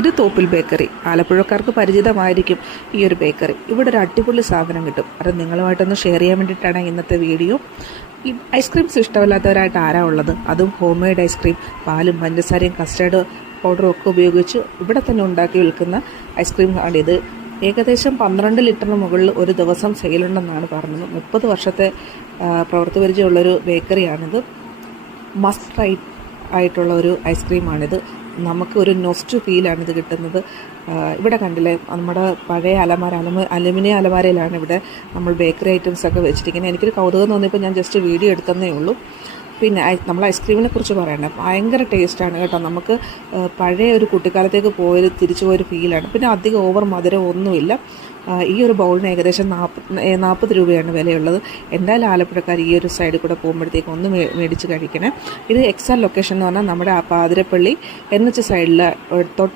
ഇത് തോപ്പിൽ ബേക്കറി. ആലപ്പുഴക്കാർക്ക് പരിചിതമായിരിക്കും ഈ ഒരു ബേക്കറി. ഇവിടെ ഒരു അടിപൊളി സാധനം കിട്ടും. അത് നിങ്ങളുമായിട്ടൊന്ന് ഷെയർ ചെയ്യാൻ വേണ്ടിയിട്ടാണ് ഇന്നത്തെ വീഡിയോ. ഈ ഐസ്ക്രീംസ് ഇഷ്ടമില്ലാത്തവരായിട്ട് ആരാ ഉള്ളത്? അതും ഹോം മെയ്ഡ് ഐസ്ക്രീം, പാലും പഞ്ചസാരയും കസ്റ്റേർഡ് പൗഡറും ഒക്കെ ഉപയോഗിച്ച് ഇവിടെ തന്നെ ഉണ്ടാക്കി വിൽക്കുന്ന ഐസ്ക്രീം ആണിത്. ഏകദേശം 12 ലിറ്ററിന് മുകളിൽ ഒരു ദിവസം സെയിലുണ്ടെന്നാണ് പറഞ്ഞത്. 30 വർഷത്തെ പ്രവൃത്തി പരിചയമുള്ളൊരു ബേക്കറിയാണിത്. മസ്റ്റ് ട്രൈ ആയിട്ടുള്ള ഒരു ഐസ്ക്രീമാണിത്. നമുക്ക് ഒരു നൊസ്റ്റു ഫീലാണിത് കിട്ടുന്നത്. ഇവിടെ കണ്ടില്ലേ, നമ്മുടെ പഴയ അലുമിനിയം അലമാരയിലാണ് ഇവിടെ നമ്മൾ ബേക്കറി ഐറ്റംസൊക്കെ വെച്ചിരിക്കുന്നത്. എനിക്കൊരു കൗതുകം തോന്നിയപ്പോൾ ഞാൻ ജസ്റ്റ് വീഡിയോ എടുത്തതേ ഉള്ളൂ. പിന്നെ നമ്മൾ ഐസ്ക്രീമിനെ കുറിച്ച് പറയണ്ടേ, ഭയങ്കര ടേസ്റ്റാണ് കേട്ടോ. നമുക്ക് പഴയ ഒരു കുട്ടിക്കാലത്തേക്ക് തിരിച്ചു പോയൊരു ഫീലാണ്. പിന്നെ അധികം ഓവർ മധുരം ഒന്നുമില്ല. ഈ ഒരു ബൗളിന് ഏകദേശം 40 രൂപയാണ് വിലയുള്ളത്. എന്തായാലും ആലപ്പുഴക്കാർ ഈ ഒരു സൈഡിൽ കൂടെ പോകുമ്പോഴത്തേക്ക് ഒന്ന് മേടിച്ച് കഴിക്കണേ. ഇത് എക്സാക്ട് ലൊക്കേഷൻ എന്ന് പറഞ്ഞാൽ നമ്മുടെ ആ പാതിരപ്പള്ളി NH സൈഡിൽ